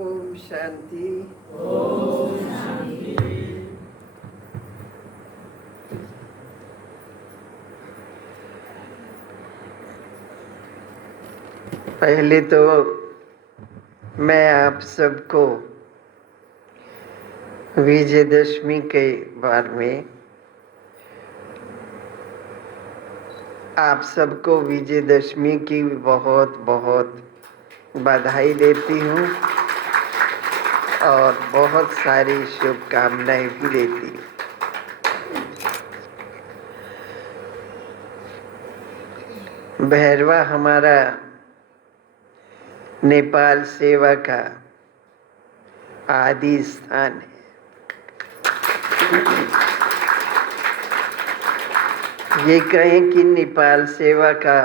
ओम शांति। पहले तो मैं आप सबको विजयदशमी के बारे में आप सबको विजयदशमी की बहुत बहुत बधाई देती हूँ और बहुत सारी शुभकामनाएं भी देती हूँ। भैरवा हमारा नेपाल सेवा का आदि स्थान है। ये कहें कि नेपाल सेवा का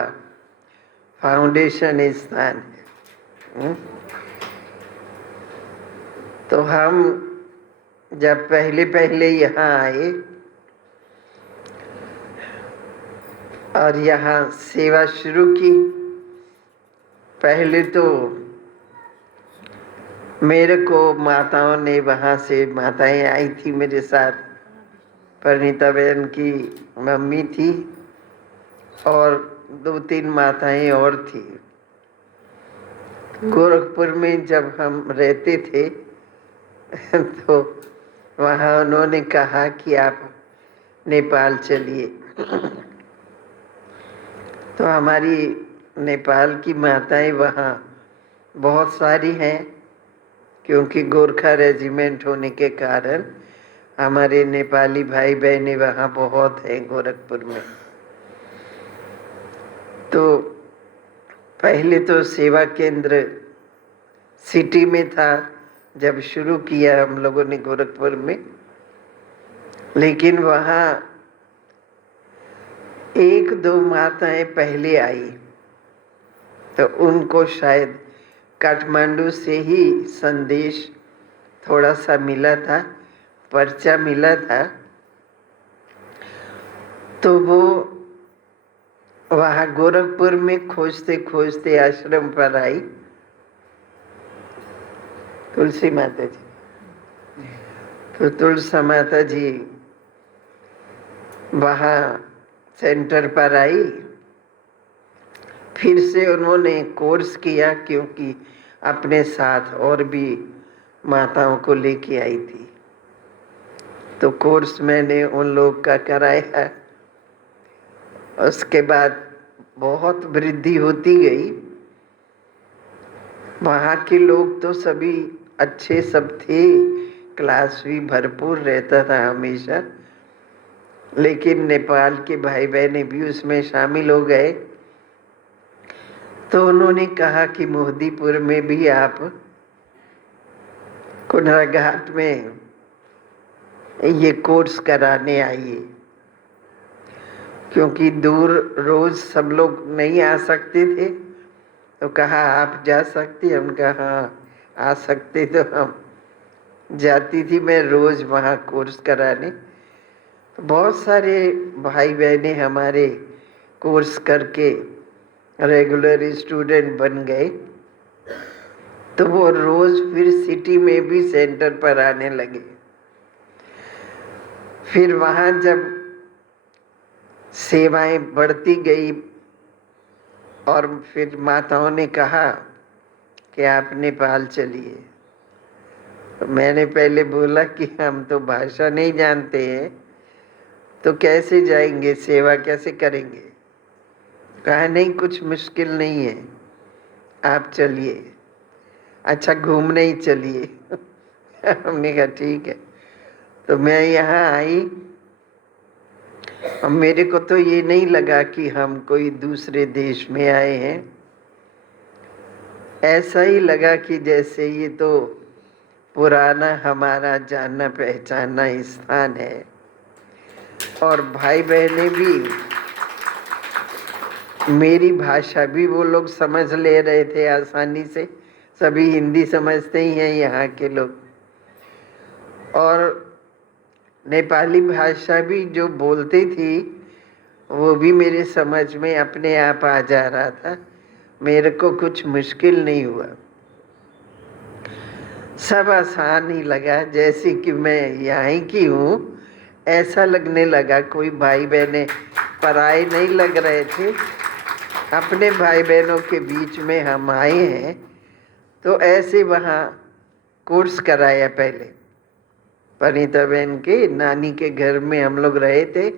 फाउंडेशन स्थान है। तो हम जब पहले यहाँ आए और यहाँ सेवा शुरू की, पहले तो मेरे को माताओं ने, वहाँ से माताएं आई थी मेरे साथ, परिणीता बहन की मम्मी थी और 2-3 माताएं और थी। गोरखपुर में जब हम रहते थे तो वहाँ उन्होंने कहा कि आप नेपाल चलिए। तो हमारी नेपाल की माताएं वहाँ बहुत सारी हैं, क्योंकि गोरखा रेजिमेंट होने के कारण हमारे नेपाली भाई बहनें वहाँ बहुत हैं गोरखपुर में। तो पहले तो सेवा केंद्र सिटी में था जब शुरू किया हम लोगों ने गोरखपुर में, लेकिन वहाँ 1-2 माताएं पहले आई तो उनको शायद काठमांडू से ही संदेश थोड़ा सा मिला था, पर्चा मिला था, तो वो वहाँ गोरखपुर में खोजते खोजते आश्रम पर आई तुलसी माता जी। तो तुलसी माता जी वहाँ सेंटर पर आई, फिर से उन्होंने कोर्स किया, क्योंकि अपने साथ और भी माताओं को लेके आई थी। तो कोर्स मैंने उन लोग का कराया। उसके बाद बहुत वृद्धि होती गई। वहाँ के लोग तो सभी अच्छे सब थे, क्लास भी भरपूर रहता था हमेशा, लेकिन नेपाल के भाई बहने भी उसमें शामिल हो गए। तो उन्होंने कहा कि मोहदीपुर में भी आप कुंडराघाट में ये कोर्स कराने आइए, क्योंकि दूर रोज सब लोग नहीं आ सकते थे। तो कहा आप जा सकती? हम कहा हाँ आ सकते। तो हम जाती थी मैं रोज वहाँ कोर्स कराने। तो बहुत सारे भाई बहने हमारे कोर्स करके रेगुलर स्टूडेंट बन गए। तो वो रोज फिर सिटी में भी सेंटर पर आने लगे। फिर वहाँ जब सेवाएं बढ़ती गई और फिर माताओं ने कहा कि आप नेपाल चलिए। तो मैंने पहले बोला कि हम तो भाषा नहीं जानते हैं, तो कैसे जाएंगे, सेवा कैसे करेंगे? कहा नहीं, कुछ मुश्किल नहीं है, आप चलिए। अच्छा घूमने ही चलिए। हमने कहा ठीक है। तो मैं यहाँ आई और मेरे को तो ये नहीं लगा कि हम कोई दूसरे देश में आए हैं। ऐसा ही लगा कि जैसे ये तो पुराना हमारा जानना पहचाना स्थान है। और भाई बहनें भी, मेरी भाषा भी वो लोग समझ ले रहे थे आसानी से। सभी हिंदी समझते ही हैं यहाँ के लोग, और नेपाली भाषा भी जो बोलती थी वो भी मेरे समझ में अपने आप आ जा रहा था। मेरे को कुछ मुश्किल नहीं हुआ। सब आसान ही लगा, जैसे कि मैं यहाँ की हूँ ऐसा लगने लगा। कोई भाई बहने पराए नहीं लग रहे थे, अपने भाई बहनों के बीच में हम आए हैं। तो ऐसे वहाँ कोर्स कराया पहले। पनीता बहन के नानी के घर में हम लोग रहे थे।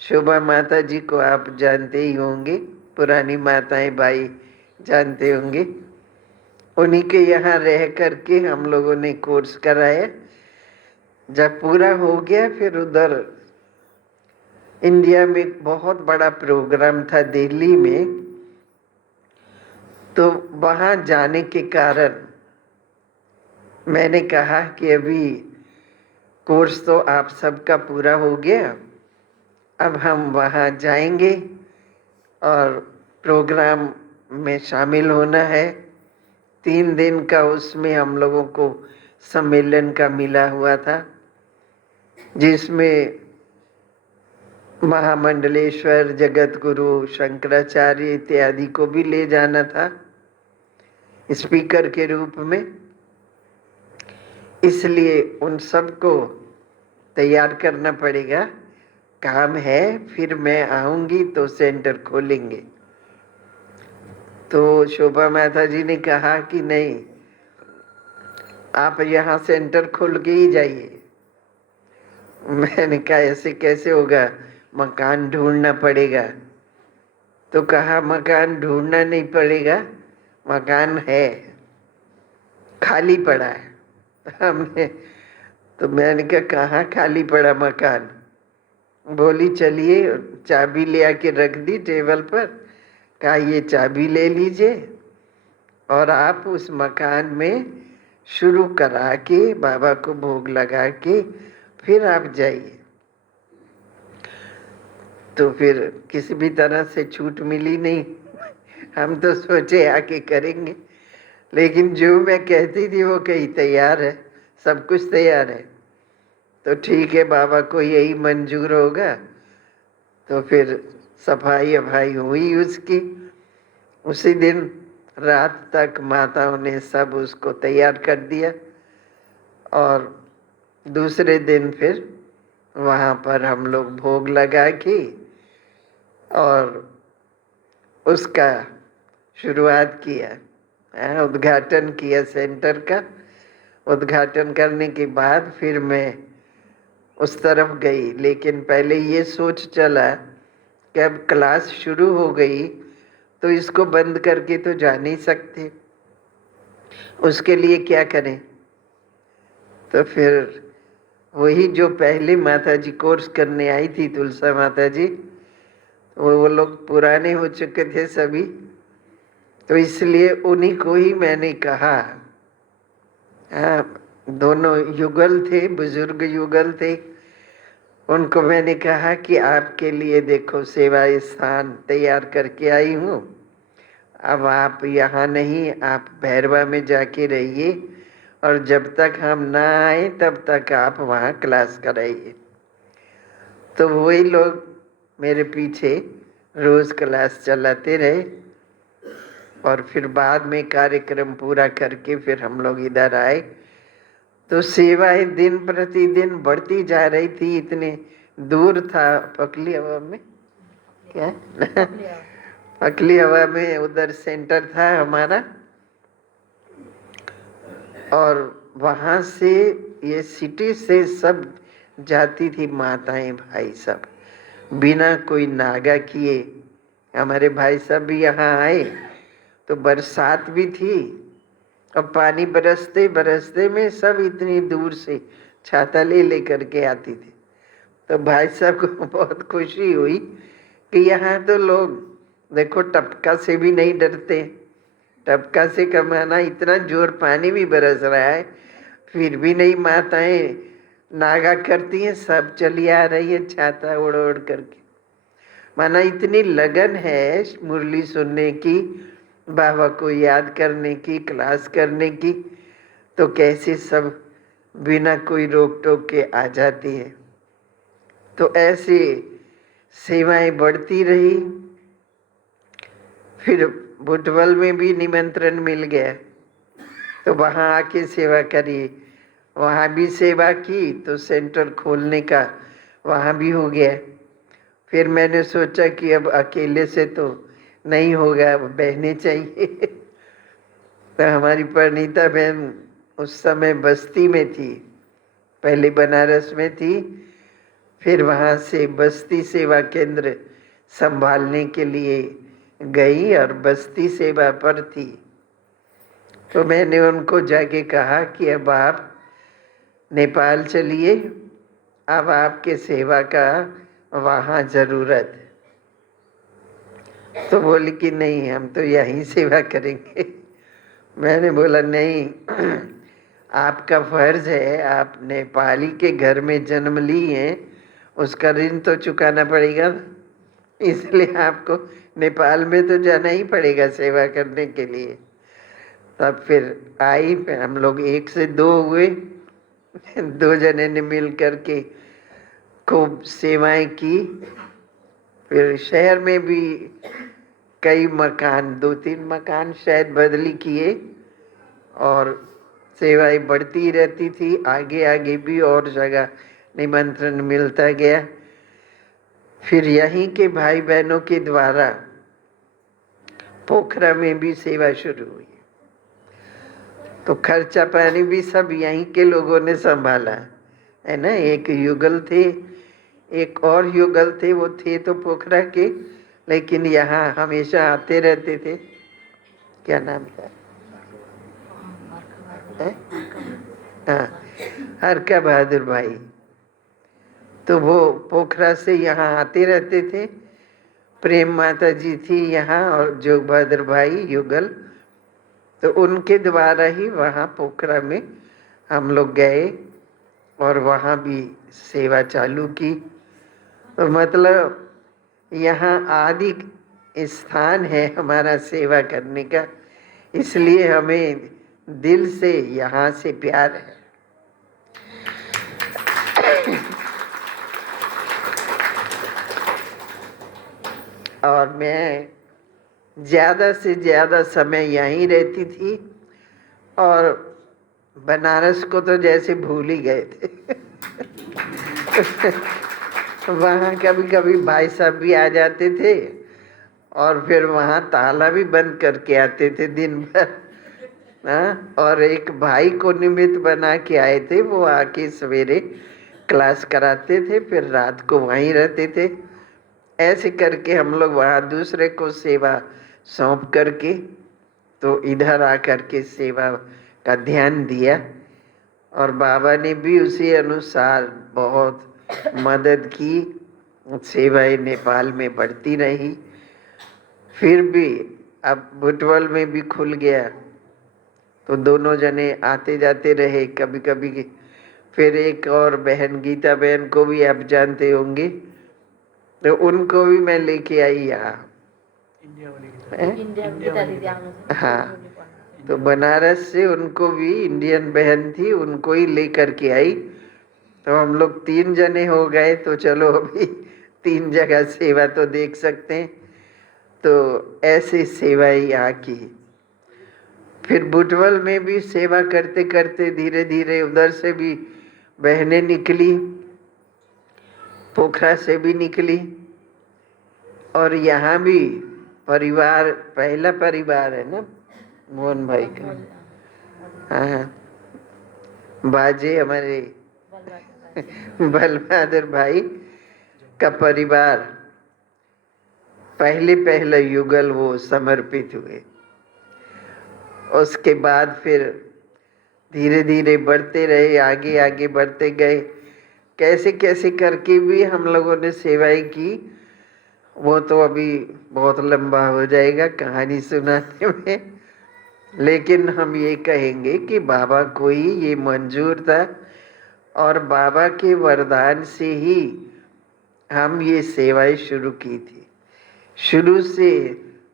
शोभा माता जी को आप जानते ही होंगे, पुरानी माताएं भाई जानते होंगे। उन्हीं के यहाँ रह करके हम लोगों ने कोर्स कराया। जब पूरा हो गया फिर उधर इंडिया में बहुत बड़ा प्रोग्राम था दिल्ली में, तो वहाँ जाने के कारण मैंने कहा कि अभी कोर्स तो आप सबका पूरा हो गया, अब हम वहाँ जाएंगे और प्रोग्राम में शामिल होना है। 3 दिन का उसमें हम लोगों को सम्मेलन का मिला हुआ था, जिसमें महामंडलेश्वर, जगत गुरु, शंकराचार्य इत्यादि को भी ले जाना था स्पीकर के रूप में। इसलिए उन सबको तैयार करना पड़ेगा, काम है। फिर मैं आऊंगी तो सेंटर खोलेंगे। तो शोभा माता जी ने कहा कि नहीं, आप यहाँ सेंटर खोल के ही जाइए। मैंने कहा ऐसे कैसे होगा, मकान ढूंढना पड़ेगा। तो कहा मकान ढूंढना नहीं पड़ेगा, मकान है, खाली पड़ा है। हमने तो मैंने कहा कहाँ खाली पड़ा मकान? बोली चलिए, चाबी ले आके रख दी टेबल पर। कहा ये चाबी ले लीजिए और आप उस मकान में शुरू करा के बाबा को भोग लगा के फिर आप जाइए। तो फिर किसी भी तरह से छूट मिली नहीं। हम तो सोचे आके करेंगे, लेकिन जो मैं कहती थी वो कहीं तैयार है, सब कुछ तैयार है। तो ठीक है, बाबा को यही मंजूर होगा। तो फिर सफाई अफाई हुई उसकी। उसी दिन रात तक माताओं ने सब उसको तैयार कर दिया और दूसरे दिन फिर वहाँ पर हम लोग भोग लगा के और उसका शुरुआत किया, उद्घाटन किया सेंटर का। उद्घाटन करने के बाद फिर मैं उस तरफ गई, लेकिन पहले ये सोच चला कि अब क्लास शुरू हो गई तो इसको बंद करके तो जा नहीं सकते, उसके लिए क्या करें। तो फिर वही जो पहले माता जी कोर्स करने आई थी, तुलसा माता जी, वो लोग पुराने हो चुके थे सभी, तो इसलिए उन्हीं को ही मैंने कहा। हाँ, दोनों युगल थे, बुजुर्ग युगल थे। उनको मैंने कहा कि आपके लिए देखो सेवा स्थान तैयार करके आई हूँ। अब आप यहाँ नहीं, आप भैरवा में जाके रहिए और जब तक हम ना आए तब तक आप वहाँ क्लास कराइए। तो वही लोग मेरे पीछे रोज़ क्लास चलाते रहे और फिर बाद में कार्यक्रम पूरा करके फिर हम लोग इधर आए। तो सेवाएं दिन प्रतिदिन बढ़ती जा रही थी। इतने दूर था, पकली हवा में क्या पकली हवा में उधर सेंटर था हमारा, और वहाँ से ये सिटी से सब जाती थी माताएं भाई सब, बिना कोई नागा किए। हमारे भाई सब भी यहाँ आए तो बरसात भी थी और पानी बरसते बरसते में सब इतनी दूर से छाता ले लेकर के आती थी। तो भाई साहब को बहुत खुशी हुई कि यहाँ तो लोग देखो टपका से भी नहीं डरते। टपका से कमाना, इतना जोर पानी भी बरस रहा है फिर भी नहीं माताएं नागा करती हैं, सब चली आ रही है छाता ओढ़ ओढ़ करके। माना इतनी लगन है मुरली सुनने की, बाबा को याद करने की, क्लास करने की, तो कैसे सब बिना कोई रोक टोक के आ जाती है। तो ऐसे सेवाएं बढ़ती रही। फिर बुटवल में भी निमंत्रण मिल गया तो वहाँ आके सेवा करिए। वहाँ भी सेवा की तो सेंटर खोलने का वहाँ भी हो गया। फिर मैंने सोचा कि अब अकेले से तो नहीं होगा, बहनें चाहिए। तो हमारी परिणीता बहन उस समय बस्ती में थी, पहले बनारस में थी, फिर वहाँ से बस्ती सेवा केंद्र संभालने के लिए गई और बस्ती सेवा पर थी। तो मैंने उनको जाके कहा कि अब आप नेपाल चलिए, अब आपके सेवा का वहाँ ज़रूरत। तो बोली कि नहीं, हम तो यहीं सेवा करेंगे। मैंने बोला नहीं, आपका फर्ज है, आप नेपाली के घर में जन्म ली हैं, उसका ऋण तो चुकाना पड़ेगा, इसलिए आपको नेपाल में तो जाना ही पड़ेगा सेवा करने के लिए। तब फिर आई, फिर हम लोग 1 से 2 हुए। 2 जने ने मिल करके खूब सेवाएं की। फिर शहर में भी कई मकान, 2-3 मकान शायद बदली किए और सेवाएं बढ़ती रहती थी। आगे आगे भी और जगह निमंत्रण मिलता गया। फिर यहीं के भाई बहनों के द्वारा पोखरा में भी सेवा शुरू हुई। तो खर्चा पानी भी सब यहीं के लोगों ने संभाला है ना। एक युगल थे, एक और युगल थे, वो थे तो पोखरा के, लेकिन यहाँ हमेशा आते रहते थे। क्या नाम था? हाँ, हरका बहादुर भाई। तो वो पोखरा से यहाँ आते रहते थे। प्रेम माता जी थी यहाँ और जोग बहादुर भाई युगल, तो उनके द्वारा ही वहाँ पोखरा में हम लोग गए और वहाँ भी सेवा चालू की। तो मतलब यहाँ आदि स्थान है हमारा सेवा करने का, इसलिए हमें दिल से यहाँ से प्यार है। और मैं ज़्यादा से ज़्यादा समय यहीं रहती थी और बनारस को तो जैसे भूल ही गए थे। वहाँ कभी कभी भाई साहब भी आ जाते थे और फिर वहाँ ताला भी बंद करके आते थे दिन भर। हाँ, और एक भाई को निमित्त बना के आए थे, वो आके सवेरे क्लास कराते थे, फिर रात को वहीं रहते थे। ऐसे करके हम लोग वहाँ दूसरे को सेवा सौंप करके तो इधर आकर के सेवा का ध्यान दिया और बाबा ने भी उसी अनुसार बहुत मदद की। सेवाएं नेपाल में बढ़ती रही। फिर भी अब बुटवल में भी खुल गया तो दोनों जने आते जाते रहे कभी कभी। फिर एक और बहन गीता बहन को भी आप जानते होंगे, तो उनको भी मैं लेके आई यहाँ। हाँ, तो बनारस से उनको भी, इंडियन बहन थी, उनको ही लेकर के आई। तो हम लोग 3 जने हो गए। तो चलो अभी 3 जगह सेवा तो देख सकते हैं। तो ऐसी सेवाएं यहाँ की। फिर बुटवल में भी सेवा करते करते धीरे धीरे उधर से भी बहनें निकली, पोखरा से भी निकली और यहाँ भी परिवार, पहला परिवार है ना मोहन भाई का। हाँ, बाजे हमारे बल बहादुर भाई का परिवार पहला युगल वो समर्पित हुए। उसके बाद फिर धीरे धीरे बढ़ते रहे, आगे आगे बढ़ते गए। कैसे कैसे करके भी हम लोगों ने सेवाएं की, वो तो अभी बहुत लंबा हो जाएगा कहानी सुनाने में। लेकिन हम ये कहेंगे कि बाबा को ही ये मंजूर था और बाबा के वरदान से ही हम ये सेवाएं शुरू की थी। शुरू से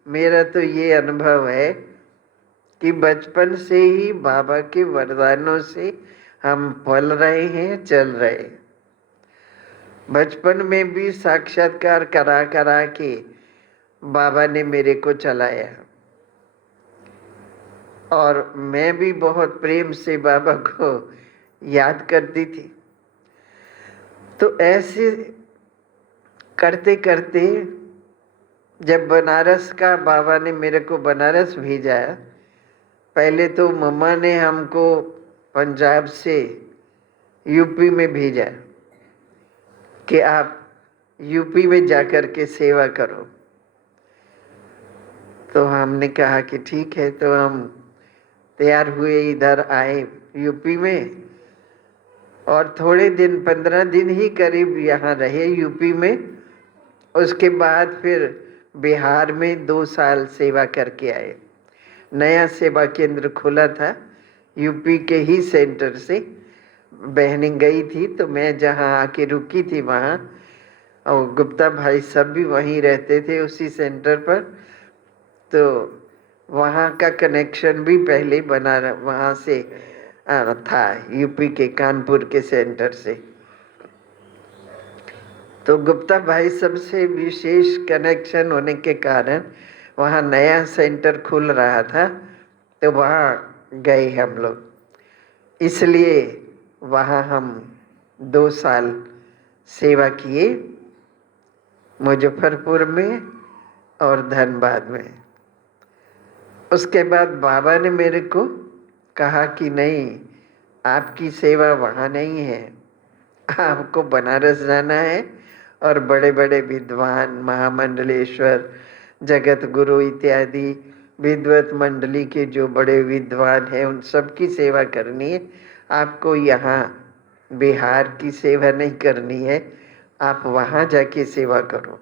मेरा तो ये अनुभव है कि बचपन से ही बाबा के वरदानों से हम पल रहे हैं, चल रहे हैं। बचपन में भी साक्षात्कार करा करा के बाबा ने मेरे को चलाया। और मैं भी बहुत प्रेम से बाबा को याद करती थी। तो ऐसे करते करते जब बनारस का बाबा ने मेरे को बनारस भेजा, पहले तो मम्मा ने हमको पंजाब से यूपी में भेजा कि आप यूपी में जाकर के सेवा करो। तो हमने कहा कि ठीक है। तो हम तैयार हुए, इधर आए यूपी में, और थोड़े दिन 15 दिन ही करीब यहाँ रहे यूपी में। उसके बाद फिर बिहार में 2 साल सेवा करके आए। नया सेवा केंद्र खुला था यूपी के ही सेंटर से। बहनें गई थी तो मैं जहाँ आके रुकी थी वहाँ, और गुप्ता भाई सब भी वहीं रहते थे उसी सेंटर पर। तो वहाँ का कनेक्शन भी पहले बना वहाँ से था, यूपी के कानपुर के सेंटर से। तो गुप्ता भाई सबसे विशेष कनेक्शन होने के कारण वहाँ नया सेंटर खुल रहा था, तो वहाँ गए हम लोग। इसलिए वहाँ हम 2 साल सेवा किए, मुजफ्फरपुर में और धनबाद में। उसके बाद बाबा ने मेरे को कहा कि नहीं, आपकी सेवा वहाँ नहीं है, आपको बनारस जाना है और बड़े बड़े विद्वान, महामंडलेश्वर, जगत गुरु इत्यादि विद्वत मंडली के जो बड़े विद्वान हैं उन सब की सेवा करनी है। आपको यहाँ बिहार की सेवा नहीं करनी है, आप वहाँ जाके सेवा करो।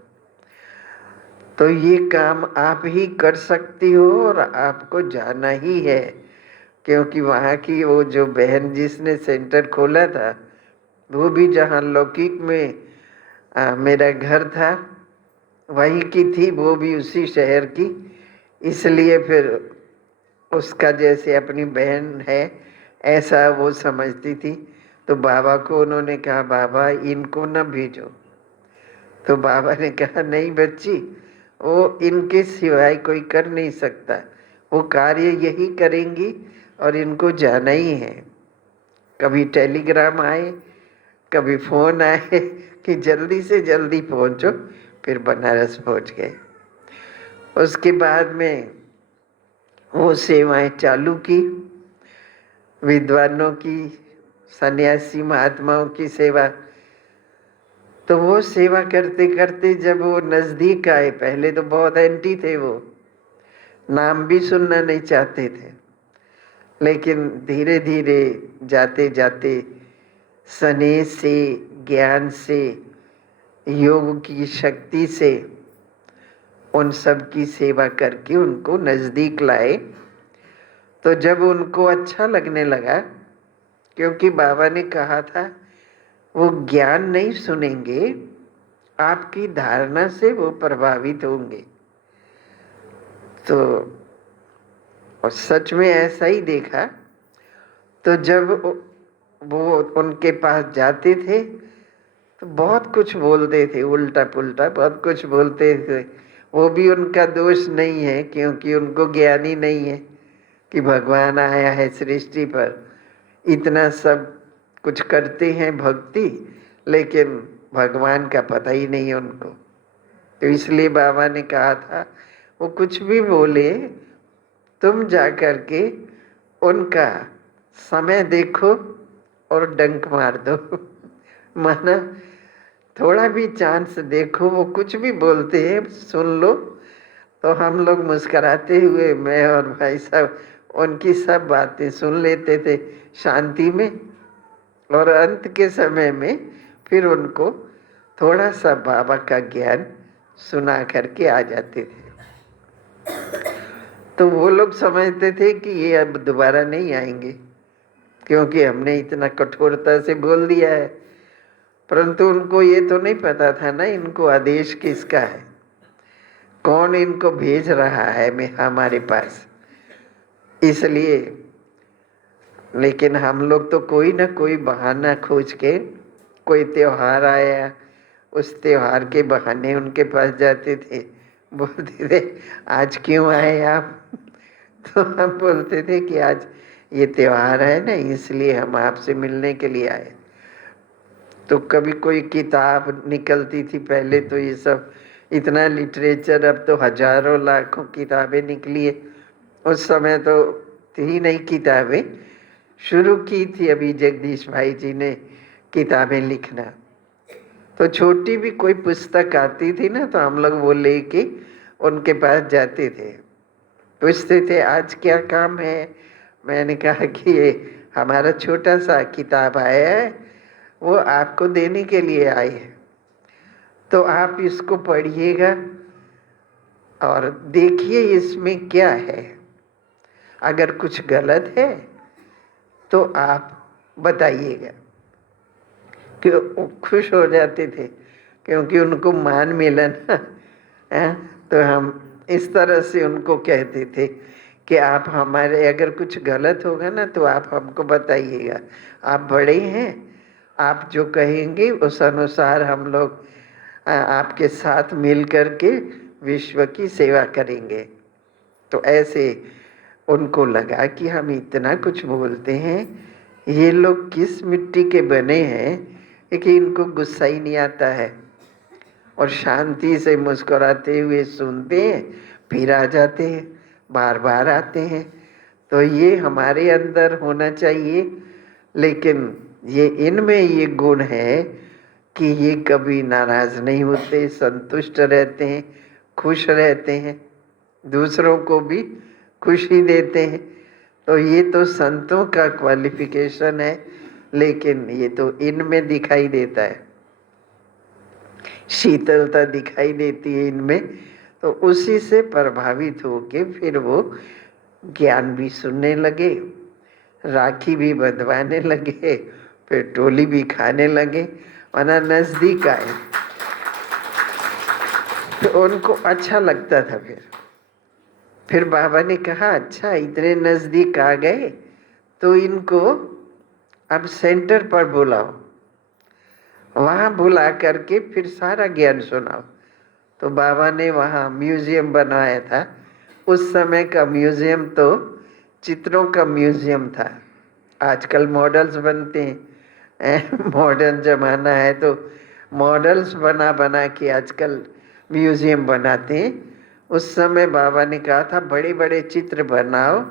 तो ये काम आप ही कर सकती हो और आपको जाना ही है, क्योंकि वहाँ की वो जो बहन जिसने सेंटर खोला था वो भी जहाँ लौकिक में मेरा घर था वहीं की थी, वो भी उसी शहर की। इसलिए फिर उसका जैसे अपनी बहन है ऐसा वो समझती थी। तो बाबा को उन्होंने कहा, बाबा इनको न भेजो। तो बाबा ने कहा, नहीं बच्ची, वो इनके सिवाय कोई कर नहीं सकता, वो कार्य यही करेंगी और इनको जाना ही है। कभी टेलीग्राम आए, कभी फोन आए कि जल्दी से जल्दी पहुंचो, फिर बनारस पहुंच गए। उसके बाद में वो सेवाएं चालू की, विद्वानों की, सन्यासी महात्माओं की सेवा। तो वो सेवा करते करते जब वो नज़दीक आए, पहले तो बहुत एंटी थे, वो नाम भी सुनना नहीं चाहते थे, लेकिन धीरे धीरे जाते जाते स्नेह से, ज्ञान से, योग की शक्ति से उन सब की सेवा करके उनको नज़दीक लाए। तो जब उनको अच्छा लगने लगा, क्योंकि बाबा ने कहा था वो ज्ञान नहीं सुनेंगे, आपकी धारणा से वो प्रभावित होंगे। तो और सच में ऐसा ही देखा। तो जब वो उनके पास जाते थे तो बहुत कुछ बोलते थे, उल्टा पुल्टा बहुत कुछ बोलते थे। वो भी उनका दोष नहीं है, क्योंकि उनको ज्ञान ही नहीं है कि भगवान आया है सृष्टि पर। इतना सब कुछ करते हैं भक्ति, लेकिन भगवान का पता ही नहीं है उनको। तो इसलिए बाबा ने कहा था, वो कुछ भी बोले, तुम जा कर के उनका समय देखो और डंक मार दो। माना थोड़ा भी चांस देखो, वो कुछ भी बोलते हैं सुन लो। तो हम लोग मुस्कराते हुए, मैं और भाई साहब, उनकी सब बातें सुन लेते थे शांति में, और अंत के समय में फिर उनको थोड़ा सा बाबा का ज्ञान सुना करके आ जाते थे। तो वो लोग समझते थे कि ये अब दोबारा नहीं आएंगे, क्योंकि हमने इतना कठोरता से बोल दिया है। परंतु उनको ये तो नहीं पता था ना, इनको आदेश किसका है, कौन इनको भेज रहा है मैं हमारे पास। इसलिए लेकिन हम लोग तो कोई ना कोई बहाना खोज के, कोई त्योहार आया, उस त्योहार के बहाने उनके पास जाते थे, बोलते थे आज क्यों आए आप। तो हम बोलते थे कि आज ये त्योहार है ना, इसलिए हम आपसे मिलने के लिए आए। तो कभी कोई किताब निकलती थी पहले, तो ये सब इतना लिटरेचर, अब तो हजारों लाखों किताबें निकली है। उस समय तो थी नहीं किताबें, शुरू की थी अभी जगदीश भाई जी ने किताबें लिखना। तो छोटी भी कोई पुस्तक आती थी ना, तो हम लोग वो लेके उनके पास जाते थे, पूछते थे आज क्या काम है। मैंने कहा कि ये हमारा छोटा सा किताब आया है, वो आपको देने के लिए आए हैं, तो आप इसको पढ़िएगा और देखिए इसमें क्या है। अगर कुछ गलत है तो आप बताइएगा। कि वो खुश हो जाते थे, क्योंकि उनको मान मिला ना। तो हम इस तरह से उनको कहते थे कि आप हमारे, अगर कुछ गलत होगा ना तो आप हमको बताइएगा, आप बड़े हैं, आप जो कहेंगे उस अनुसार हम लोग आपके साथ मिल करके विश्व की सेवा करेंगे। तो ऐसे उनको लगा कि हम इतना कुछ बोलते हैं, ये लोग किस मिट्टी के बने हैं कि इनको गुस्सा ही नहीं आता है, और शांति से मुस्कुराते हुए सुनते हैं, फिर आ जाते हैं, बार बार आते हैं। तो ये हमारे अंदर होना चाहिए, लेकिन ये इनमें ये गुण है कि ये कभी नाराज नहीं होते, संतुष्ट रहते हैं, खुश रहते हैं, दूसरों को भी खुशी देते हैं। तो ये तो संतों का क्वालिफिकेशन है, लेकिन ये तो इनमें दिखाई देता है, शीतलता दिखाई देती है इनमें। तो उसी से प्रभावित होके फिर वो ज्ञान भी सुनने लगे, राखी भी बंधवाने लगे, फिर टोली भी खाने लगे, वरना नजदीक आए तो उनको अच्छा लगता था। फिर बाबा ने कहा अच्छा इतने नजदीक आ गए तो इनको अब सेंटर पर बुलाओ, वहां बुला करके फिर सारा ज्ञान सुनाओ। तो बाबा ने वहाँ म्यूजियम बनाया था। उस समय का म्यूजियम तो चित्रों का म्यूजियम था। आजकल मॉडल्स बनते हैं, मॉडर्न जमाना है, तो मॉडल्स बना बना के आजकल म्यूजियम बनाते हैं। उस समय बाबा ने कहा था बड़े बड़े चित्र बनाओ,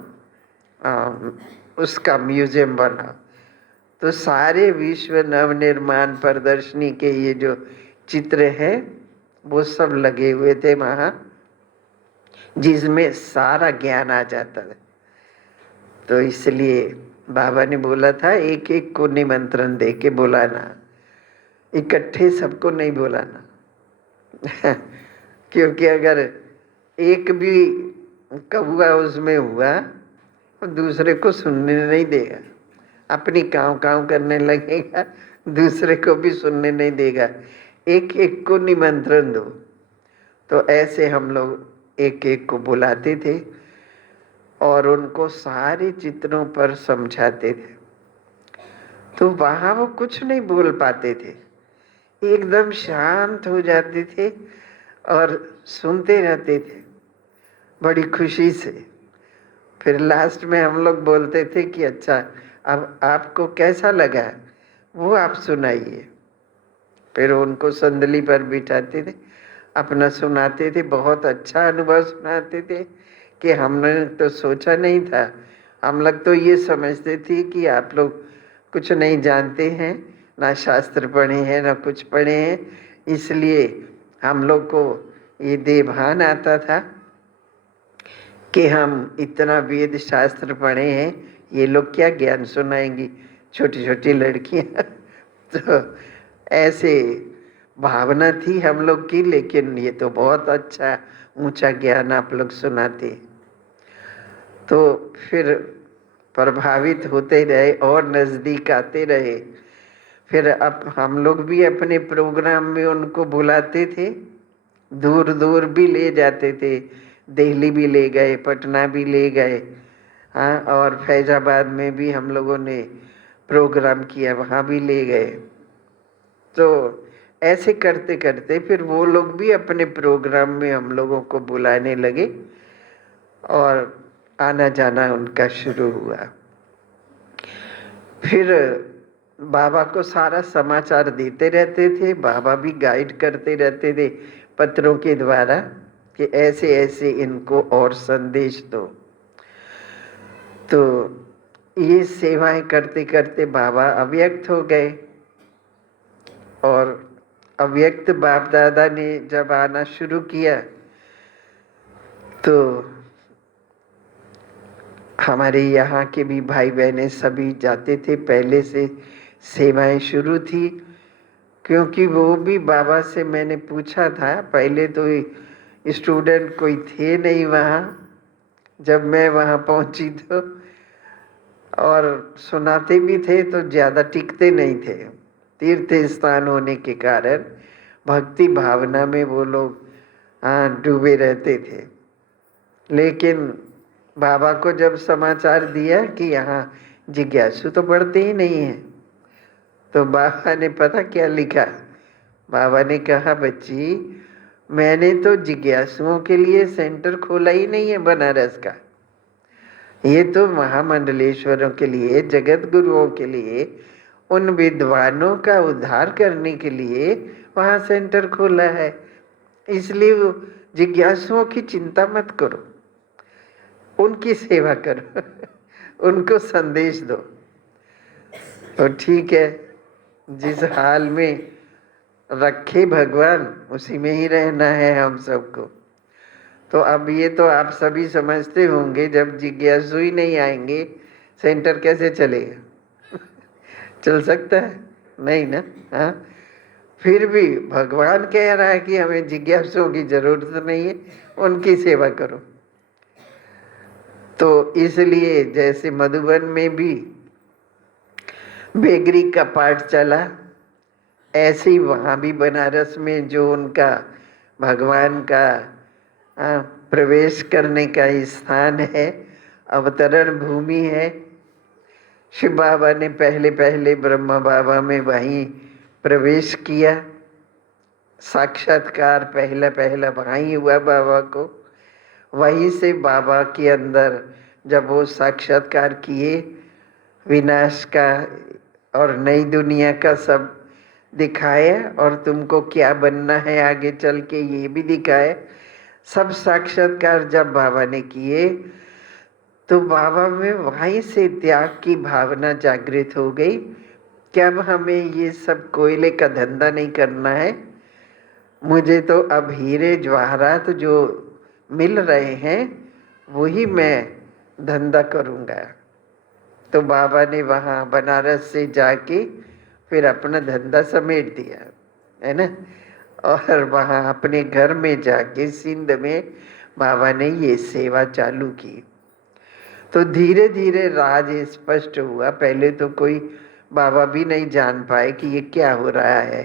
उसका म्यूजियम बनाओ। तो सारे विश्व नवनिर्माण प्रदर्शनी के ये जो चित्र हैं वो सब लगे हुए थे वहाँ, जिसमें सारा ज्ञान आ जाता है। तो इसलिए बाबा ने बोला था एक एक को निमंत्रण दे के बुलाना, इकट्ठे सबको नहीं बुलाना। क्योंकि अगर एक भी कौवा उसमें हुआ तो दूसरे को सुनने नहीं देगा, अपनी काँव काँव करने लगेगा, दूसरे को भी सुनने नहीं देगा। एक एक को निमंत्रण दो। तो ऐसे हम लोग एक एक को बुलाते थे और उनको सारे चित्रों पर समझाते थे। तो वहाँ वो कुछ नहीं बोल पाते थे, एकदम शांत हो जाते थे और सुनते रहते थे बड़ी खुशी से। फिर लास्ट में हम लोग बोलते थे कि अच्छा अब आपको कैसा लगा वो आप सुनाइए। फिर उनको संदली पर बिठाते थे, अपना सुनाते थे, बहुत अच्छा अनुभव सुनाते थे कि हमने तो सोचा नहीं था। हम लोग तो ये समझते थे कि आप लोग कुछ नहीं जानते हैं, ना शास्त्र पढ़े हैं ना कुछ पढ़े हैं, इसलिए हम लोग को ये देभान आता था कि हम इतना वेद शास्त्र पढ़े हैं, ये लोग क्या ज्ञान सुनाएंगी, छोटी छोटी लड़कियां। तो ऐसे भावना थी हम लोग की, लेकिन ये तो बहुत अच्छा ऊंचा ज्ञान आप लोग सुनाते। तो फिर प्रभावित होते रहे और नज़दीक आते रहे। फिर अब हम लोग भी अपने प्रोग्राम में उनको बुलाते थे, दूर दूर भी ले जाते थे, दिल्ली भी ले गए, पटना भी ले गए, हाँ, और फैजाबाद में भी हम लोगों ने प्रोग्राम किया, वहाँ भी ले गए। तो ऐसे करते करते फिर वो लोग भी अपने प्रोग्राम में हम लोगों को बुलाने लगे और आना जाना उनका शुरू हुआ। फिर बाबा को सारा समाचार देते रहते थे, बाबा भी गाइड करते रहते थे पत्रों के द्वारा कि ऐसे ऐसे इनको और संदेश दो। तो ये सेवाएं करते करते बाबा अव्यक्त हो गए, और अव्यक्त बाप दादा ने जब आना शुरू किया तो हमारे यहाँ के भी भाई बहनें सभी जाते थे। पहले से सेवाएं शुरू थी, क्योंकि वो भी बाबा से मैंने पूछा था, पहले तो स्टूडेंट कोई थे नहीं वहाँ जब मैं वहाँ पहुँची, तो और सुनाते भी थे तो ज़्यादा टिकते नहीं थे। तीर्थ स्थान होने के कारण भक्ति भावना में वो लोग डूबे रहते थे। लेकिन बाबा को जब समाचार दिया कि यहाँ जिज्ञासु तो पढ़ते ही नहीं है, तो बाबा ने पता क्या लिखा? बाबा ने कहा, बच्ची मैंने तो जिज्ञासुओं के लिए सेंटर खोला ही नहीं है बनारस का, ये तो महामंडलेश्वरों के लिए, जगत गुरुओं के लिए, उन विद्वानों का उद्धार करने के लिए वहाँ सेंटर खोला है। इसलिए वो जिज्ञासुओं की चिंता मत करो, उनकी सेवा करो उनको संदेश दो। तो ठीक है, जिस हाल में रखे भगवान उसी में ही रहना है हम सबको। तो अब ये तो आप सभी समझते होंगे, जब जिज्ञासु ही नहीं आएंगे सेंटर कैसे चलेगा चल सकता है? नहीं ना। हाँ, फिर भी भगवान कह रहा है कि हमें जिज्ञासुओं की जरूरत नहीं है, उनकी सेवा करो। तो इसलिए जैसे मधुबन में भी बेगरी का पाठ चला, ऐसे ही वहाँ भी बनारस में जो उनका भगवान का प्रवेश करने का स्थान है, अवतरण भूमि है। शिव बाबा ने पहले पहले ब्रह्मा बाबा में वहीं प्रवेश किया, साक्षात्कार पहला पहला वहीं हुआ बाबा को। वहीं से बाबा के अंदर जब वो साक्षात्कार किए, विनाश का और नई दुनिया का सब दिखाया, और तुमको क्या बनना है आगे चल के ये भी दिखाया। सब साक्षात्कार जब बाबा ने किए तो बाबा में वहीं से त्याग की भावना जागृत हो गई कि अब हमें ये सब कोयले का धंधा नहीं करना है, मुझे तो अब हीरे जवाहरात जो मिल रहे हैं वही मैं धंधा करूँगा। तो बाबा ने वहाँ बनारस से जाके फिर अपना धंधा समेट दिया, है ना। और वहाँ अपने घर में जाके सिंध में बाबा ने ये सेवा चालू की। तो धीरे धीरे राज स्पष्ट हुआ। पहले तो कोई बाबा भी नहीं जान पाए कि ये क्या हो रहा है।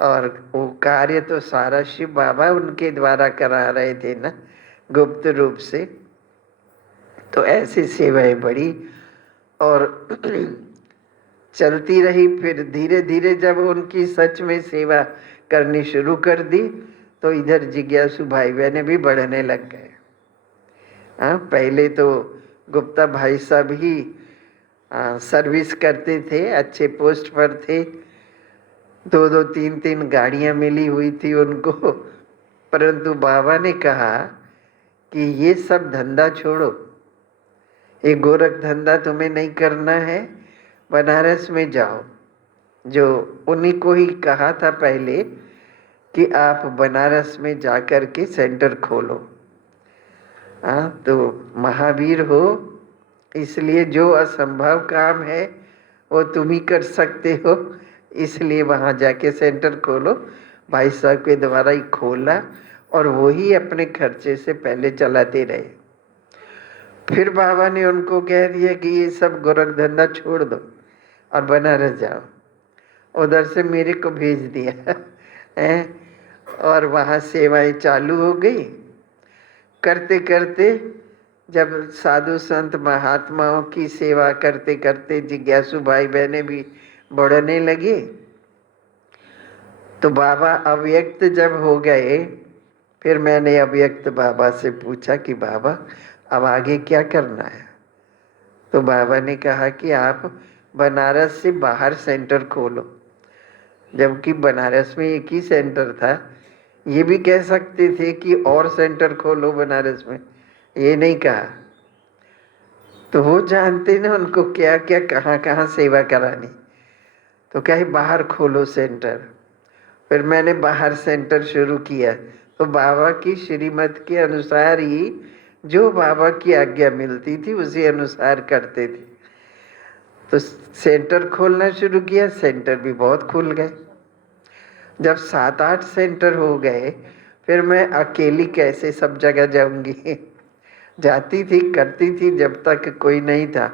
और वो कार्य तो सारा शिव बाबा उनके द्वारा करा रहे थे ना, गुप्त रूप से। तो ऐसी सेवाएं बढ़ी और चलती रही। फिर धीरे धीरे जब उनकी सच में सेवा करनी शुरू कर दी तो इधर जिज्ञासु भाई बहनें भी बढ़ने लग गए। पहले तो गुप्ता भाई साहब ही सर्विस करते थे, अच्छे पोस्ट पर थे, 2-2 3-3 गाड़ियां मिली हुई थी उनको। परंतु बाबा ने कहा कि ये सब धंधा छोड़ो, ये गोरख धंधा तुम्हें नहीं करना है, बनारस में जाओ। जो उन्हीं को ही कहा था पहले कि आप बनारस में जाकर के सेंटर खोलो। तो महावीर हो, इसलिए जो असंभव काम है वो तुम ही कर सकते हो, इसलिए वहाँ जाके सेंटर खोलो। भाई साहब के द्वारा ही खोला और वही अपने खर्चे से पहले चलाते रहे। फिर बाबा ने उनको कह दिया कि ये सब गोरख धंधा छोड़ दो और बनारस जाओ। उधर से मेरे को भेज दिया है और वहाँ सेवाएं चालू हो गई। करते करते जब साधु संत महात्माओं की सेवा करते करते जिज्ञासु भाई बहनें भी बढ़ने लगे, तो बाबा अव्यक्त जब हो गए, फिर मैंने अव्यक्त बाबा से पूछा कि बाबा अब आगे क्या करना है? तो बाबा ने कहा कि आप बनारस से बाहर सेंटर खोलो। जबकि बनारस में एक ही सेंटर था। ये भी कह सकते थे कि और सेंटर खोलो बनारस में, ये नहीं कहा। तो वो जानते ना उनको क्या क्या कहाँ कहाँ सेवा करानी। तो कहे बाहर खोलो सेंटर। फिर मैंने बाहर सेंटर शुरू किया। तो बाबा की श्रीमत के अनुसार ही जो बाबा की आज्ञा मिलती थी उसी अनुसार करते थे। तो सेंटर खोलना शुरू किया, सेंटर भी बहुत खुल गए। जब 7-8 सेंटर हो गए, फिर मैं अकेली कैसे सब जगह जाऊंगी जाती थी, करती थी जब तक कोई नहीं था।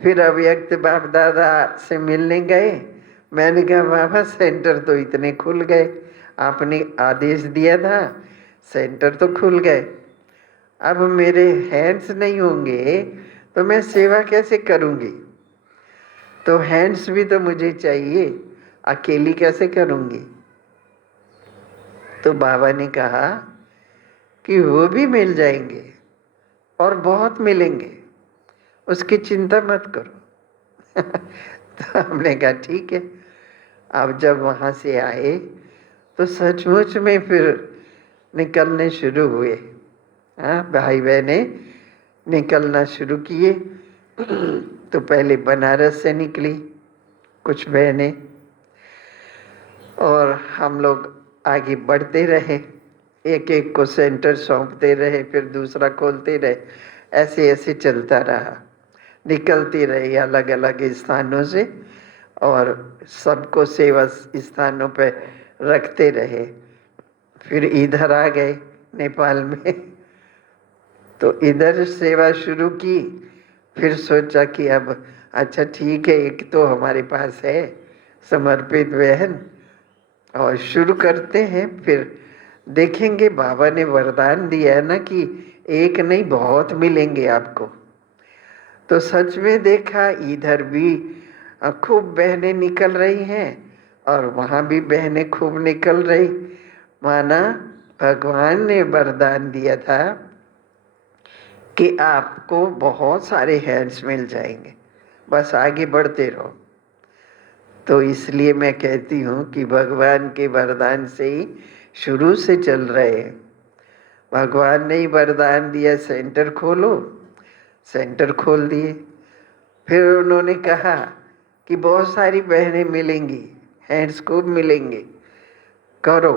फिर अव्यक्त बाप दादा से मिलने गए। मैंने कहा बाबा सेंटर तो इतने खुल गए, आपने आदेश दिया था, सेंटर तो खुल गए। अब मेरे हैंड्स नहीं होंगे तो मैं सेवा कैसे करूंगी? तो हैंड्स भी तो मुझे चाहिए, अकेली कैसे करूंगी? तो बाबा ने कहा कि वो भी मिल जाएंगे और बहुत मिलेंगे, उसकी चिंता मत करो तो हमने कहा ठीक है। अब जब वहाँ से आए तो सचमुच में फिर निकलने शुरू हुए। हाँ, भाई बहने निकलना शुरू किए। तो पहले बनारस से निकली कुछ बहनें, और हम लोग आगे बढ़ते रहे, एक एक को सेंटर सौंपते रहे, फिर दूसरा खोलते रहे। ऐसे ऐसे चलता रहा, निकलते रहे अलग अलग स्थानों से और सबको सेवा स्थानों पे रखते रहे। फिर इधर आ गए नेपाल में तो इधर सेवा शुरू की। फिर सोचा कि अब अच्छा ठीक है, एक तो हमारे पास है समर्पित बहन, और शुरू करते हैं। फिर देखेंगे, बाबा ने वरदान दिया है ना कि एक नहीं बहुत मिलेंगे आपको। तो सच में देखा, इधर भी खूब बहनें निकल रही हैं और वहाँ भी बहनें खूब निकल रही। माना भगवान ने वरदान दिया था कि आपको बहुत सारे हैंड्स मिल जाएंगे, बस आगे बढ़ते रहो। तो इसलिए मैं कहती हूँ कि भगवान के वरदान से ही शुरू से चल रहे हैं। भगवान ने ही वरदान दिया सेंटर खोलो, सेंटर खोल दिए। फिर उन्होंने कहा कि बहुत सारी बहनें मिलेंगी, हैंड्स खूब मिलेंगे, करो।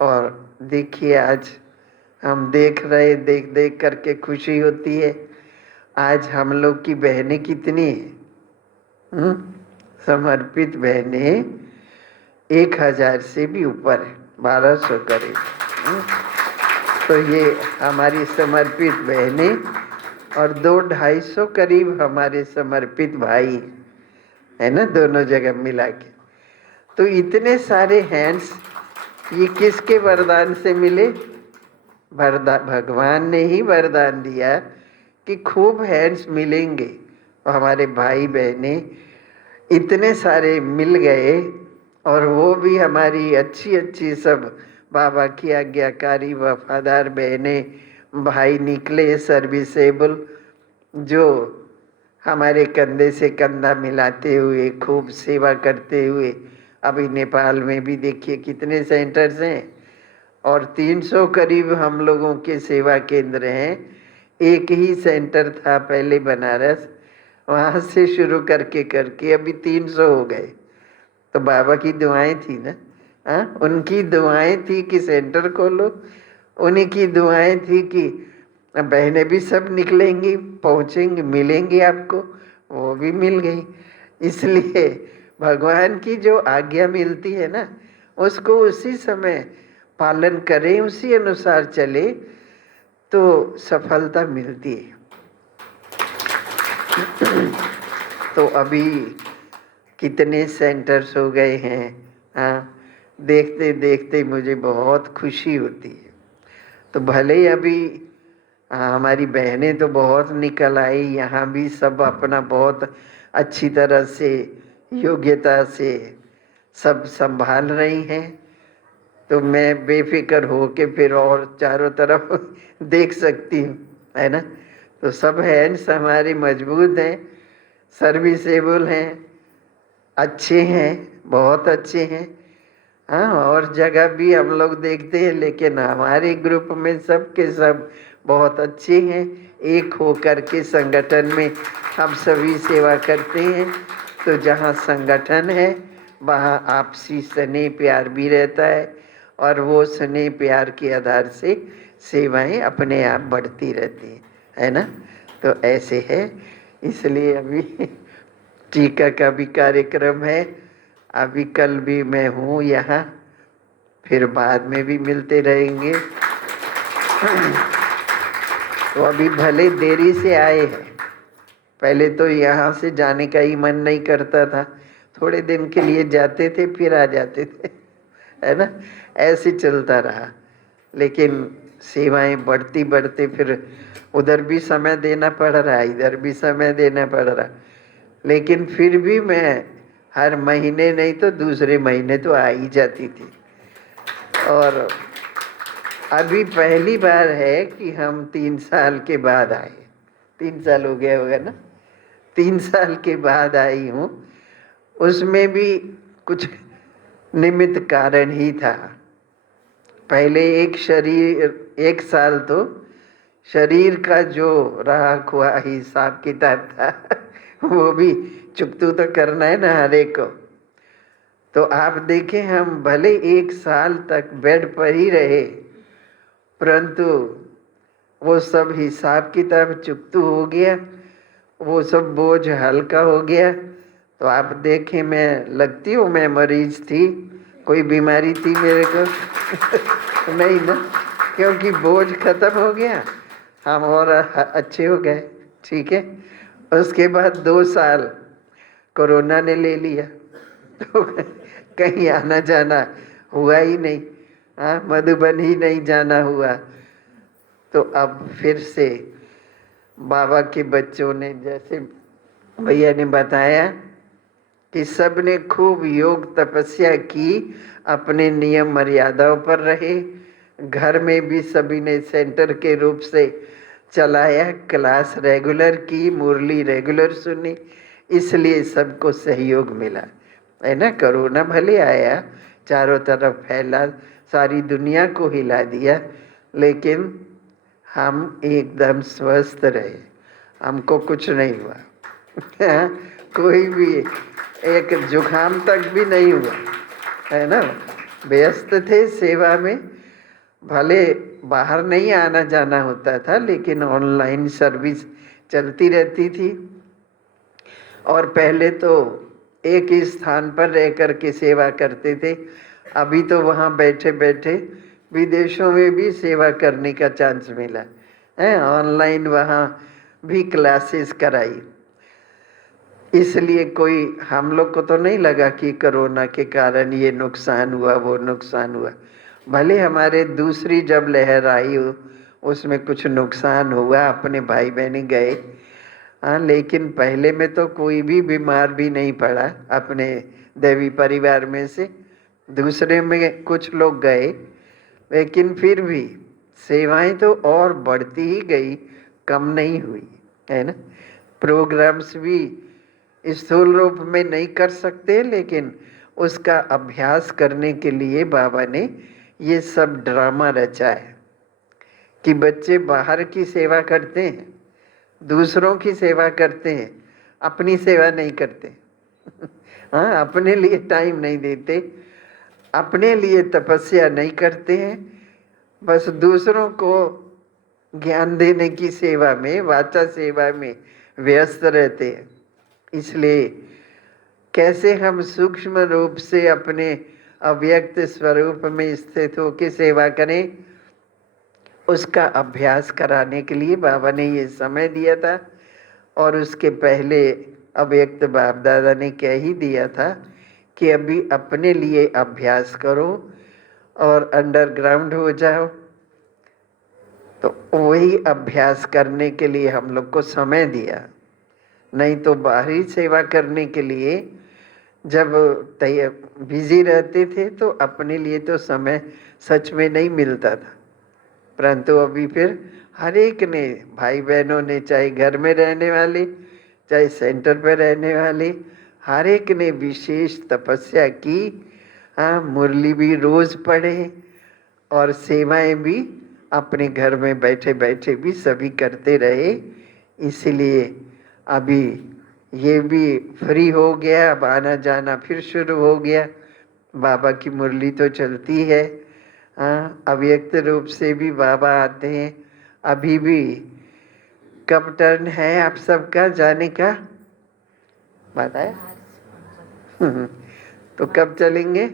और देखिए आज हम देख रहे, देख देख करके खुशी होती है। आज हम लोग की बहनें कितनी हैं? समर्पित बहनें 1000 से भी ऊपर है, 1200 करीब। तो ये हमारी समर्पित बहनें और 200-250 करीब हमारे समर्पित भाई है ना, दोनों जगह मिला के। तो इतने सारे हैंड्स ये किसके वरदान से मिले? भगवान ने ही वरदान दिया कि खूब हैंड्स मिलेंगे। और हमारे भाई बहने इतने सारे मिल गए, और वो भी हमारी अच्छी अच्छी सब बाबा की आज्ञाकारी वफादार बहनें भाई निकले, सर्विसेबल, जो हमारे कंधे से कंधा मिलाते हुए खूब सेवा करते हुए। अभी नेपाल में भी देखिए कितने सेंटर्स हैं और 300 करीब हम लोगों के सेवा केंद्र हैं। एक ही सेंटर था पहले बनारस, वहाँ से शुरू करके करके अभी 300 हो गए। तो बाबा की दुआएं थी ना, हाँ, उनकी दुआएं थी कि सेंटर खोलो, उन्हीं की दुआएं थी कि बहनें भी सब निकलेंगी, पहुँचेंगी, मिलेंगी आपको। वो भी मिल गई। इसलिए भगवान की जो आज्ञा मिलती है ना, उसको उसी समय पालन करें, उसी अनुसार चले तो सफलता मिलती है। तो अभी कितने सेंटर्स हो गए हैं, हाँ, देखते देखते मुझे बहुत खुशी होती है। तो भले ही अभी हमारी बहनें तो बहुत निकल आई, यहाँ भी सब अपना बहुत अच्छी तरह से योग्यता से सब संभाल रही हैं। तो मैं बेफिक्र हो के फिर और चारों तरफ देख सकती हूँ। है ना। तो सब हैंड्स हमारे मजबूत हैं, सर्विसेबल हैं, अच्छे हैं, बहुत अच्छे हैं। हाँ, और जगह भी हम लोग देखते हैं, लेकिन हमारे ग्रुप में सब के सब बहुत अच्छे हैं। एक होकर के संगठन में हम सभी सेवा करते हैं। तो जहाँ संगठन है वहाँ आपसी स्नेह प्यार भी रहता है, और वो स्नेह प्यार के आधार से सेवाएं अपने आप बढ़ती रहती हैं, है ना। तो ऐसे है, इसलिए अभी टीका का भी कार्यक्रम है। अभी कल भी मैं हूँ यहाँ, फिर बाद में भी मिलते रहेंगे। तो अभी भले देरी से आए हैं, पहले तो यहाँ से जाने का ही मन नहीं करता था, थोड़े दिन के लिए जाते थे फिर आ जाते थे, है ना। ऐसे चलता रहा, लेकिन सेवाएं बढ़ती बढ़ते फिर उधर भी समय देना पड़ रहा, इधर भी समय देना पड़ रहा। लेकिन फिर भी मैं हर महीने नहीं तो दूसरे महीने तो आ ही जाती थी। और अभी पहली बार है कि हम 3 साल के बाद आए। 3 साल हो गया होगा ना, 3 साल के बाद आई हूँ। उसमें भी कुछ निमित्त कारण ही था। पहले एक साल तो शरीर का जो रहा हुआ हिसाब किताब था वो भी चुकतू तो करना है ना हर एक को। तो आप देखें, हम भले 1 साल तक बेड पर ही रहे, परंतु वो सब हिसाब किताब चुकतू हो गया, वो सब बोझ हल्का हो गया। तो आप देखें, मैं लगती हूँ मैं मरीज थी, कोई बीमारी थी मेरे को नहीं ना, क्योंकि बोझ खत्म हो गया, हम और अच्छे हो गए। ठीक है। उसके बाद 2 साल कोरोना ने ले लिया, तो कहीं आना जाना हुआ ही नहीं। हाँ, मधुबन ही नहीं जाना हुआ। तो अब फिर से बाबा के बच्चों ने, जैसे भैया ने बताया कि सब ने खूब योग तपस्या की, अपने नियम मर्यादाओं पर रहे, घर में भी सभी ने सेंटर के रूप से चलाया, क्लास रेगुलर की, मुरली रेगुलर सुनी, इसलिए सबको सहयोग मिला, है ना। कोरोना भले आया, चारों तरफ फैला, सारी दुनिया को हिला दिया, लेकिन हम एकदम स्वस्थ रहे, हमको कुछ नहीं हुआ कोई भी एक जुकाम तक भी नहीं हुआ, है ना। व्यस्त थे सेवा में, भले बाहर नहीं आना जाना होता था, लेकिन ऑनलाइन सर्विस चलती रहती थी। और पहले तो एक ही स्थान पर रह कर के सेवा करते थे, अभी तो वहाँ बैठे बैठे विदेशों में भी सेवा करने का चांस मिला है। ऑनलाइन वहाँ भी क्लासेस कराई, इसलिए कोई हम लोग को तो नहीं लगा कि कोरोना के कारण ये नुकसान हुआ वो नुकसान हुआ। भले हमारे दूसरी जब लहर आई हो उसमें कुछ नुकसान हुआ, अपने भाई बहन गए, हाँ, लेकिन पहले में तो कोई भी बीमार भी नहीं पड़ा अपने देवी परिवार में से। दूसरे में कुछ लोग गए, लेकिन फिर भी सेवाएं तो और बढ़ती ही गई, कम नहीं हुई, है ना। प्रोग्राम्स भी स्थूल रूप में नहीं कर सकते, लेकिन उसका अभ्यास करने के लिए बाबा ने ये सब ड्रामा रचा है कि बच्चे बाहर की सेवा करते हैं, दूसरों की सेवा करते हैं, अपनी सेवा नहीं करते हाँ, अपने लिए टाइम नहीं देते, अपने लिए तपस्या नहीं करते हैं, बस दूसरों को ज्ञान देने की सेवा में, वाचा सेवा में व्यस्त रहते हैं। इसलिए कैसे हम सूक्ष्म रूप से अपने अव्यक्त स्वरूप में स्थित होकर सेवा करें, उसका अभ्यास कराने के लिए बाबा ने ये समय दिया था। और उसके पहले अव्यक्त बाप दादा ने कह ही दिया था कि अभी अपने लिए अभ्यास करो और अंडरग्राउंड हो जाओ। तो वही अभ्यास करने के लिए हम लोग को समय दिया, नहीं तो बाहरी सेवा करने के लिए जब बिजी रहते थे तो अपने लिए तो समय सच में नहीं मिलता था। परंतु अभी फिर हर एक ने, भाई बहनों ने, चाहे घर में रहने वाले चाहे सेंटर पर रहने वाले, हर एक ने विशेष तपस्या की। हाँ, मुरली भी रोज पढ़े और सेवाएं भी अपने घर में बैठे बैठे भी सभी करते रहे। इसलिए अभी ये भी फ्री हो गया, अब आना जाना फिर शुरू हो गया। बाबा की मुरली तो चलती है। हाँ, अव्यक्त रूप से भी बाबा आते हैं। अभी भी कब टर्न है आप सबका जाने का बताए? तो कब चलेंगे?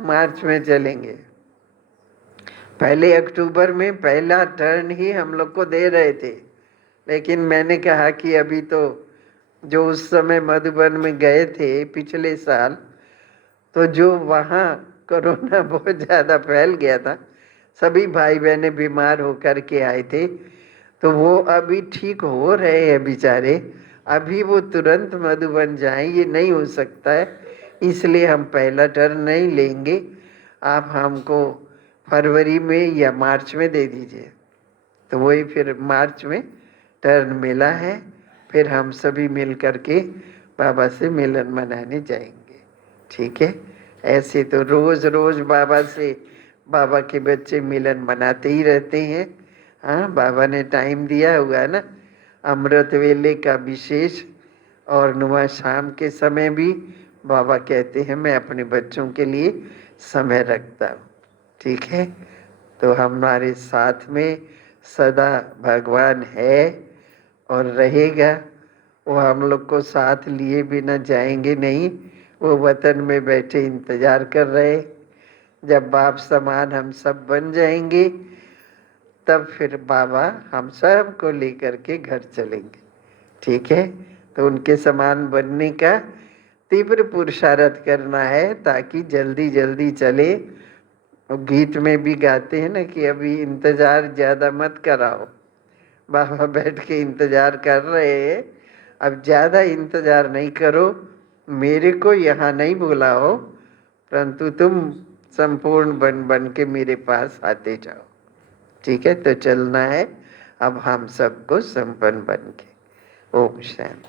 मार्च में चलेंगे। पहले अक्टूबर में पहला टर्न ही हम लोग को दे रहे थे, लेकिन मैंने कहा कि अभी तो जो उस समय मधुबन में गए थे पिछले साल, तो जो वहाँ कोरोना बहुत ज़्यादा फैल गया था, सभी भाई बहनें बीमार होकर के आए थे, तो वो अभी ठीक हो रहे हैं बेचारे। अभी वो तुरंत मधुबन जाएं ये नहीं हो सकता है, इसलिए हम पहला टर्न नहीं लेंगे। आप हमको फरवरी में या मार्च में दे दीजिए, तो वही फिर मार्च में टर्न मिला है। फिर हम सभी मिल करके बाबा से मिलन मनाने जाएंगे। ठीक है? ऐसे तो रोज रोज बाबा से, बाबा के बच्चे मिलन मनाते ही रहते हैं। हाँ, बाबा ने टाइम दिया हुआ है ना, अमृत वेले का विशेष और नुमा शाम के समय भी बाबा कहते हैं मैं अपने बच्चों के लिए समय रखता हूँ। ठीक है? तो हमारे साथ में सदा भगवान है और रहेगा। वो हम लोग को साथ लिए बिना जाएंगे नहीं। वो वतन में बैठे इंतजार कर रहे, जब बाप समान हम सब बन जाएंगे तब फिर बाबा हम सब को लेकर के घर चलेंगे। ठीक है? तो उनके समान बनने का तीव्र पुरुषार्थ करना है ताकि जल्दी जल्दी चले। और गीत में भी गाते हैं ना कि अभी इंतजार ज़्यादा मत कराओ, बाबा बैठ के इंतजार कर रहे हैं, अब ज़्यादा इंतजार नहीं करो, मेरे को यहाँ नहीं बुलाओ, परंतु तुम संपूर्ण बन बन के मेरे पास आते जाओ। ठीक है? तो चलना है अब हम सबको संपन्न बन के। ओम शांति।